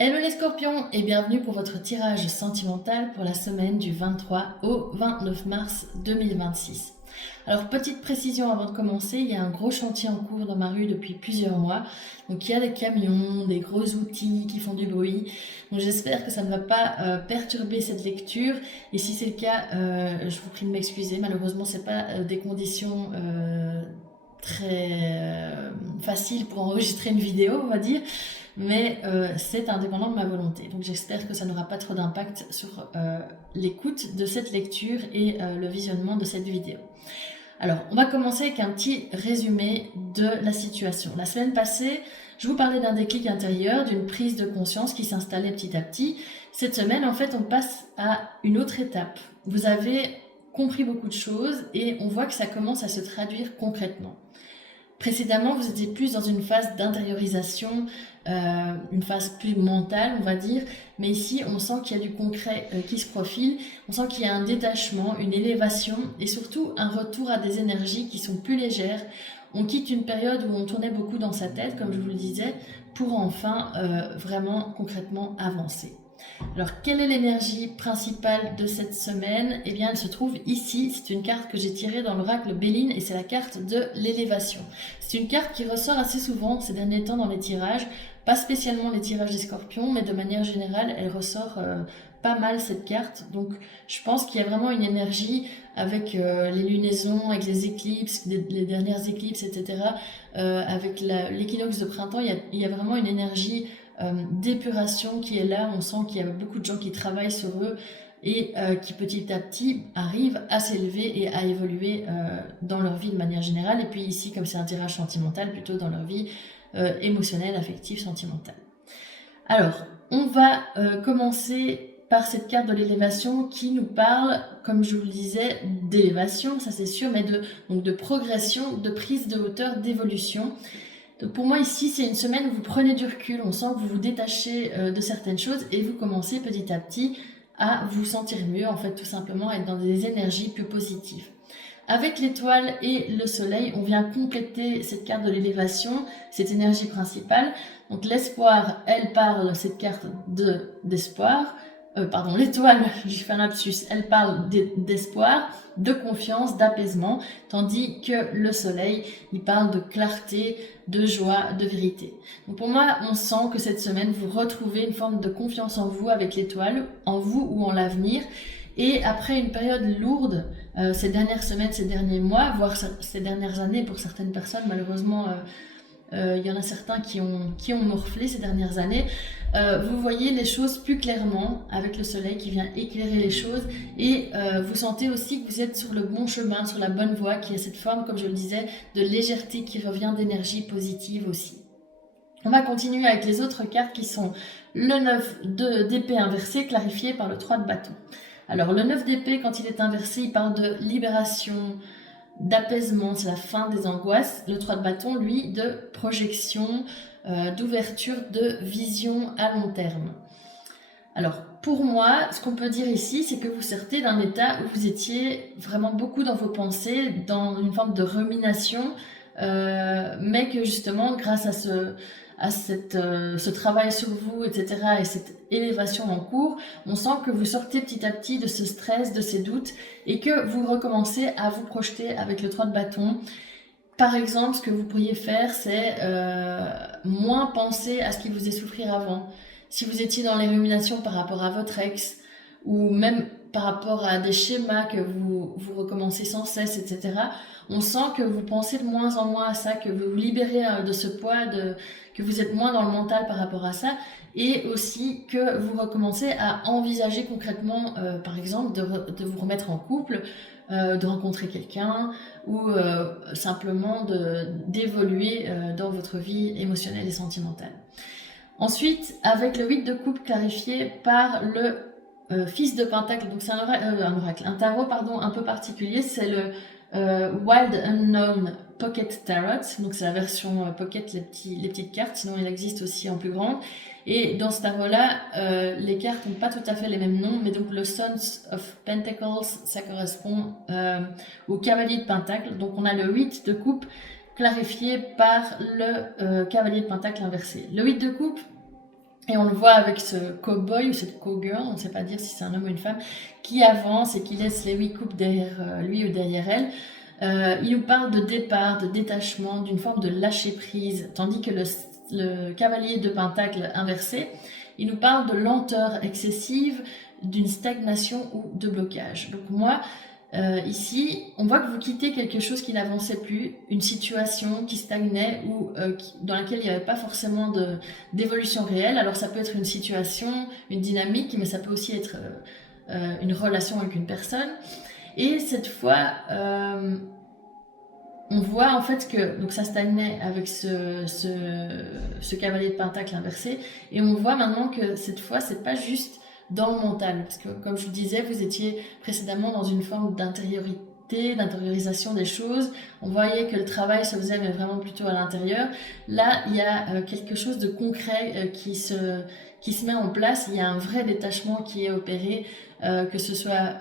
Hello les scorpions et bienvenue pour votre tirage sentimental pour la semaine du 23 au 29 mars 2026. Alors petite précision avant de commencer, il y a un gros chantier en cours dans ma rue depuis plusieurs mois. Donc il y a des camions, des gros outils qui font du bruit. Donc j'espère que ça ne va pas perturber cette lecture. Et si c'est le cas, je vous prie de m'excuser. Malheureusement, c'est pas des conditions très faciles pour enregistrer une vidéo, on va dire. Mais c'est indépendant de ma volonté. Donc j'espère que ça n'aura pas trop d'impact sur l'écoute de cette lecture et le visionnement de cette vidéo. Alors, on va commencer avec un petit résumé de la situation. La semaine passée, je vous parlais d'un déclic intérieur, d'une prise de conscience qui s'installait petit à petit. Cette semaine, en fait, on passe à une autre étape. Vous avez compris beaucoup de choses et on voit que ça commence à se traduire concrètement. Précédemment, vous étiez plus dans une phase d'intériorisation, une phase plus mentale, on va dire. Mais ici, on sent qu'il y a du concret qui se profile. On sent qu'il y a un détachement, une élévation et surtout un retour à des énergies qui sont plus légères. On quitte une période où on tournait beaucoup dans sa tête, comme je vous le disais, pour enfin vraiment concrètement avancer. Alors, quelle est l'énergie principale de cette semaine? Eh bien, elle se trouve ici. C'est une carte que j'ai tirée dans l'oracle Béline et c'est la carte de l'élévation. C'est une carte qui ressort assez souvent ces derniers temps dans les tirages. Pas spécialement les tirages des scorpions, mais de manière générale, elle ressort pas mal cette carte. Donc, je pense qu'il y a vraiment une énergie avec les lunaisons, avec les éclipses, les dernières éclipses, etc. Avec l'équinoxe de printemps, il y a vraiment une énergie d'épuration qui est là. On sent qu'il y a beaucoup de gens qui travaillent sur eux et qui petit à petit arrivent à s'élever et à évoluer dans leur vie de manière générale. Et puis ici, comme c'est un tirage sentimental, plutôt dans leur vie émotionnelle, affective, sentimentale. Alors, on va commencer par cette carte de l'élévation qui nous parle, comme je vous le disais, d'élévation, ça c'est sûr, mais donc de progression, de prise de hauteur, d'évolution. Donc pour moi ici, c'est une semaine où vous prenez du recul, on sent que vous vous détachez de certaines choses et vous commencez petit à petit à vous sentir mieux, en fait tout simplement être dans des énergies plus positives. Avec l'étoile et le soleil, on vient compléter cette carte de l'élévation, cette énergie principale. Donc l'espoir, elle parle, cette carte d'espoir. L'étoile, j'ai fait un lapsus, elle parle d'espoir, de confiance, d'apaisement, tandis que le soleil, il parle de clarté, de joie, de vérité. Donc pour moi, on sent que cette semaine, vous retrouvez une forme de confiance en vous avec l'étoile, en vous ou en l'avenir. Et après une période lourde, ces dernières semaines, ces derniers mois, voire ces dernières années, pour certaines personnes, malheureusement, il y en a certains qui ont morflé ces dernières années. Vous voyez les choses plus clairement avec le soleil qui vient éclairer les choses et vous sentez aussi que vous êtes sur le bon chemin, sur la bonne voie, qu'il y a cette forme, comme je le disais, de légèreté qui revient, d'énergie positive aussi. On va continuer avec les autres cartes qui sont le 9 d'épée inversé clarifié par le 3 de bâton. Alors le 9 d'épée, quand il est inversé, il parle de libération, d'apaisement, c'est la fin des angoisses. Le 3 de bâton, lui, de projection, d'ouverture, de vision à long terme. Alors, pour moi, ce qu'on peut dire ici, c'est que vous sortez d'un état où vous étiez vraiment beaucoup dans vos pensées, dans une forme de rumination, mais que justement, grâce à ce travail sur vous, etc., et cette élévation en cours, on sent que vous sortez petit à petit de ce stress, de ces doutes, et que vous recommencez à vous projeter avec le 3 de bâton. Par exemple, ce que vous pourriez faire, c'est moins penser à ce qui vous faisait souffrir avant. Si vous étiez dans les ruminations par rapport à votre ex, ou même par rapport à des schémas que vous recommencez sans cesse, etc., on sent que vous pensez de moins en moins à ça, que vous vous libérez de ce poids, que vous êtes moins dans le mental par rapport à ça, et aussi que vous recommencez à envisager concrètement, par exemple, de vous remettre en couple, de rencontrer quelqu'un, ou simplement d'évoluer dans votre vie émotionnelle et sentimentale. Ensuite, avec le 8 de coupe clarifié par le fils de pentacle, donc c'est un tarot un peu particulier, c'est le Wild Unknown Pocket Tarot, donc c'est la version pocket, les petites cartes, sinon il existe aussi en plus grande. Et dans ce tarot-là, les cartes n'ont pas tout à fait les mêmes noms, mais donc le Sons of Pentacles, ça correspond au cavalier de pentacle. Donc on a le 8 de coupe clarifié par le cavalier de pentacle inversé. Le 8 de coupe, Et on le voit avec ce cow-boy ou cette cow-girl, on ne sait pas dire si c'est un homme ou une femme, qui avance et qui laisse les 8 coupes derrière lui ou derrière elle. Il nous parle de départ, de détachement, d'une forme de lâcher-prise, tandis que le cavalier de pentacle inversé, il nous parle de lenteur excessive, d'une stagnation ou de blocage. Donc moi, ici, on voit que vous quittez quelque chose qui n'avançait plus, une situation qui stagnait ou dans laquelle il n'y avait pas forcément d'évolution réelle. Alors ça peut être une situation, une dynamique, mais ça peut aussi être une relation avec une personne. Et cette fois, on voit en fait que donc ça stagnait avec ce cavalier de pentacle inversé, et on voit maintenant que cette fois, c'est pas juste dans le mental, parce que comme je vous disais, vous étiez précédemment dans une forme d'intériorité, d'intériorisation des choses. On voyait que le travail se faisait, mais vraiment plutôt à l'intérieur. Là, il y a quelque chose de concret qui se met en place. Il y a un vrai détachement qui est opéré, que ce soit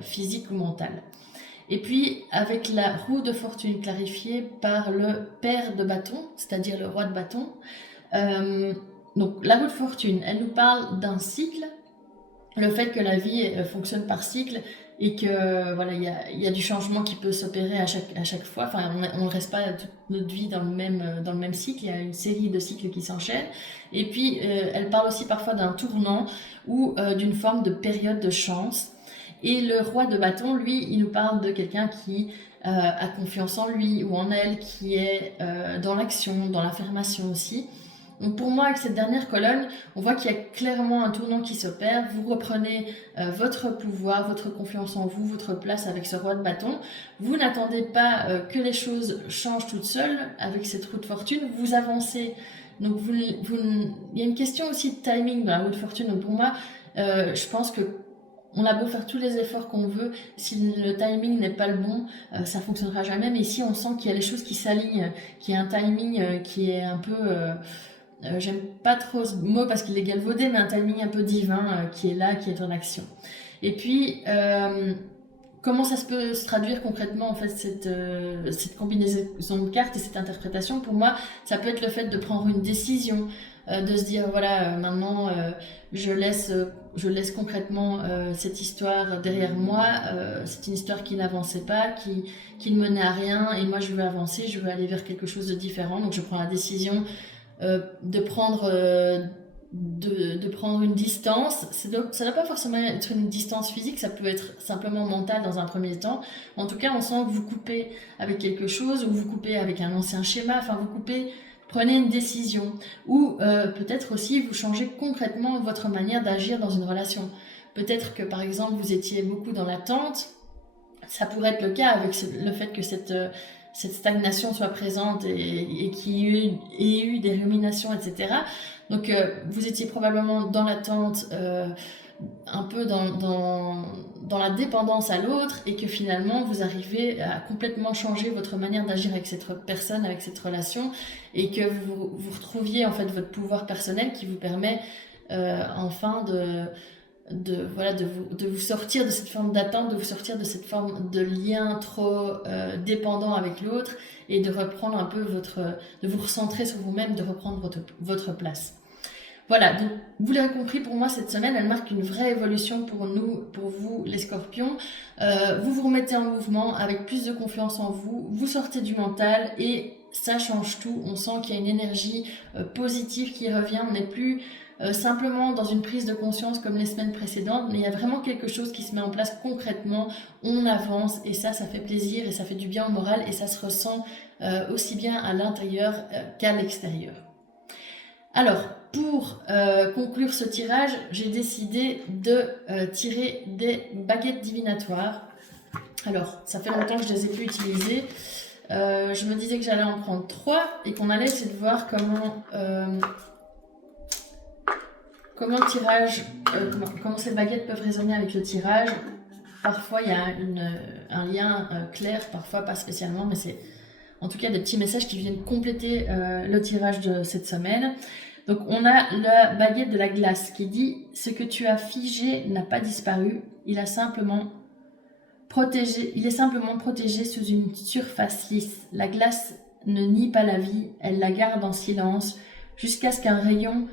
physique ou mental. Et puis, avec la roue de fortune clarifiée par le père de bâton, c'est-à-dire le roi de bâton, donc la roue de fortune, elle nous parle d'un cycle, le fait que la vie fonctionne par cycle et que voilà, il y a du changement qui peut s'opérer à chaque fois. Enfin, on ne reste pas toute notre vie dans le même cycle. Il y a une série de cycles qui s'enchaînent. Et puis, elle parle aussi parfois d'un tournant ou d'une forme de période de chance. Et le roi de bâton, lui, il nous parle de quelqu'un qui a confiance en lui ou en elle, qui est dans l'action, dans l'affirmation aussi. Donc pour moi, avec cette dernière colonne, on voit qu'il y a clairement un tournant qui s'opère. Vous reprenez votre pouvoir, votre confiance en vous, votre place avec ce roi de bâton. Vous n'attendez pas que les choses changent toutes seules avec cette roue de fortune. Vous avancez. Donc il y a une question aussi de timing dans la roue de fortune. Donc pour moi, je pense que on a beau faire tous les efforts qu'on veut, si le timing n'est pas le bon, ça fonctionnera jamais. Mais ici, on sent qu'il y a les choses qui s'alignent, qu'il y a un timing qui est un peu... j'aime pas trop ce mot parce qu'il est galvaudé, mais un timing un peu divin qui est là, qui est en action. Et puis, comment ça peut se traduire concrètement en fait cette combinaison de cartes et cette interprétation? Pour moi, ça peut être le fait de prendre une décision, de se dire voilà, maintenant je laisse concrètement cette histoire derrière moi. C'est une histoire qui n'avançait pas, qui ne menait à rien, et moi je veux avancer, je veux aller vers quelque chose de différent. Donc je prends la décision de prendre une distance. Ça ne doit pas forcément être une distance physique, ça peut être simplement mentale dans un premier temps. En tout cas, on sent que vous coupez avec quelque chose, ou vous coupez avec un ancien schéma, enfin vous coupez, prenez une décision. Ou peut-être aussi vous changez concrètement votre manière d'agir dans une relation. Peut-être que par exemple vous étiez beaucoup dans l'attente, ça pourrait être le cas avec le fait que cette stagnation soit présente et qu'il y ait eu des ruminations, etc. Donc vous étiez probablement dans l'attente, un peu dans la dépendance à l'autre, et que finalement vous arrivez à complètement changer votre manière d'agir avec cette personne, avec cette relation, et que vous retrouviez en fait votre pouvoir personnel qui vous permet enfin de vous sortir de cette forme d'attente, de vous sortir de cette forme de lien trop dépendant avec l'autre, et de reprendre un peu de vous recentrer sur vous-même, de reprendre votre place. Voilà, donc vous l'avez compris, pour moi cette semaine elle marque une vraie évolution pour vous les scorpions. Vous vous remettez en mouvement avec plus de confiance en vous, vous sortez du mental et ça change tout. On sent qu'il y a une énergie positive qui revient, on n'est plus simplement dans une prise de conscience comme les semaines précédentes, mais il y a vraiment quelque chose qui se met en place concrètement, on avance, et ça fait plaisir et ça fait du bien au moral, et ça se ressent aussi bien à l'intérieur qu'à l'extérieur. Alors, pour conclure ce tirage, j'ai décidé de tirer des baguettes divinatoires. Alors, ça fait longtemps que je ne les ai plus utilisées. Je me disais que j'allais en prendre 3 et qu'on allait essayer de voir comment ces baguettes peuvent résonner avec le tirage. Parfois, il y a un lien clair, parfois pas spécialement, mais c'est en tout cas des petits messages qui viennent compléter le tirage de cette semaine. Donc on a la baguette de la glace qui dit « Ce que tu as figé n'a pas disparu, il est simplement protégé sous une surface lisse. La glace ne nie pas la vie, elle la garde en silence jusqu'à ce qu'un rayon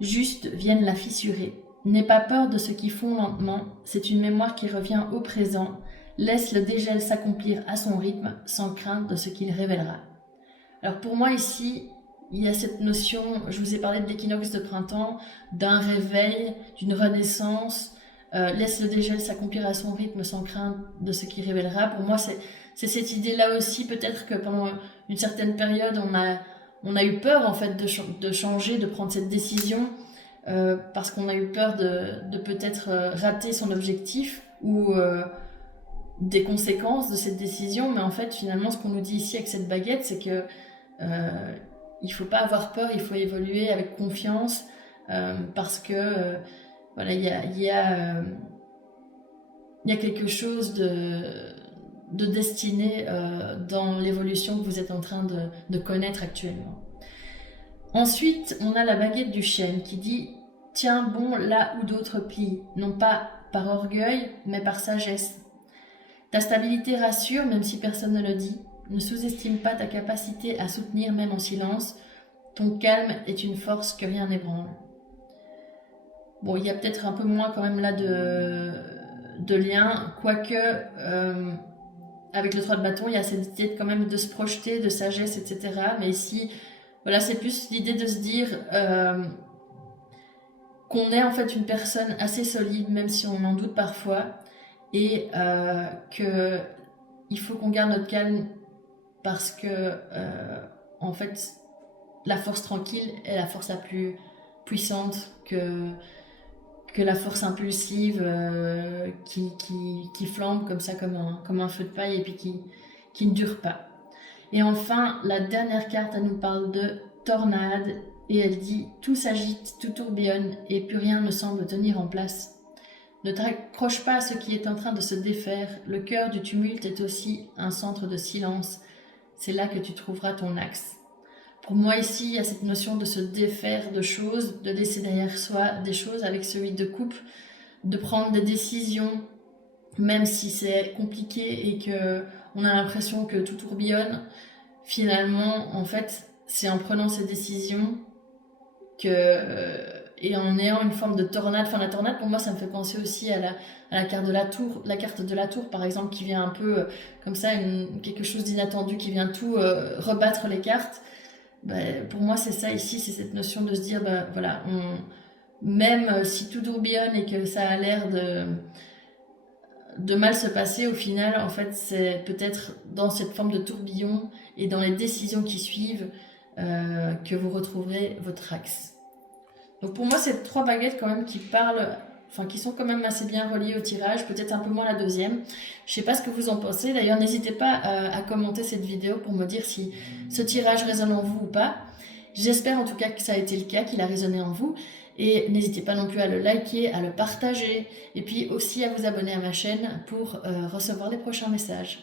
juste viennent la fissurer. N'aie pas peur de ce qu'ils font lentement, c'est une mémoire qui revient au présent. Laisse le dégel s'accomplir à son rythme, sans crainte de ce qu'il révélera. Alors pour moi ici, il y a cette notion, je vous ai parlé de l'équinoxe de printemps, d'un réveil, d'une renaissance. Laisse le dégel s'accomplir à son rythme, sans crainte de ce qu'il révélera. Pour moi, c'est cette idée-là aussi, peut-être que pendant une certaine période, on a eu peur en fait de changer, de prendre cette décision. Parce qu'on a eu peur de peut-être rater son objectif ou des conséquences de cette décision. Mais en fait, finalement, ce qu'on nous dit ici avec cette baguette, c'est que il faut pas avoir peur, il faut évoluer avec confiance parce que voilà, il y a quelque chose de destiné dans l'évolution que vous êtes en train de connaître actuellement. Ensuite, on a la baguette du chêne qui dit « Tiens bon là où d'autres plient, non pas par orgueil, mais par sagesse. Ta stabilité rassure, même si personne ne le dit. Ne sous-estime pas ta capacité à soutenir même en silence. Ton calme est une force que rien n'ébranle. » Bon, il y a peut-être un peu moins quand même là de lien, quoique avec le 3 de bâton, il y a cette idée quand même de se projeter, de sagesse, etc. Mais ici, voilà, c'est plus l'idée de se dire qu'on est en fait une personne assez solide, même si on en doute parfois, et qu'il faut qu'on garde notre calme parce que, en fait, la force tranquille est la force la plus puissante que la force impulsive qui flambe comme ça, comme un feu de paille, et puis qui ne dure pas. Et enfin, la dernière carte, elle nous parle de tornade, et elle dit « Tout s'agite, tout tourbillonne, et plus rien ne semble tenir en place. Ne t'accroche pas à ce qui est en train de se défaire, le cœur du tumulte est aussi un centre de silence, c'est là que tu trouveras ton axe. » Pour moi ici, il y a cette notion de se défaire de choses, de laisser derrière soi des choses avec ce 8 de coupe, de prendre des décisions, même si c'est compliqué et qu'on a l'impression que tout tourbillonne. Finalement, en fait, c'est en prenant ces décisions et en ayant une forme de tornade. Enfin, la tornade, pour moi, ça me fait penser aussi à la carte de la tour. La carte de la tour, par exemple, qui vient un peu comme ça, quelque chose d'inattendu, qui vient tout rebattre les cartes. Pour moi, c'est ça ici, c'est cette notion de se dire, voilà, même si tout tourbillonne et que ça a l'air de mal se passer, au final, en fait, c'est peut-être dans cette forme de tourbillon et dans les décisions qui suivent que vous retrouverez votre axe. Donc pour moi, c'est 3 baguettes quand même qui parlent, enfin qui sont quand même assez bien reliées au tirage, peut-être un peu moins la deuxième. Je sais pas ce que vous en pensez. D'ailleurs, n'hésitez pas à commenter cette vidéo pour me dire si ce tirage résonne en vous ou pas. J'espère en tout cas que ça a été le cas, qu'il a résonné en vous. Et n'hésitez pas non plus à le liker, à le partager, et puis aussi à vous abonner à ma chaîne pour recevoir les prochains messages.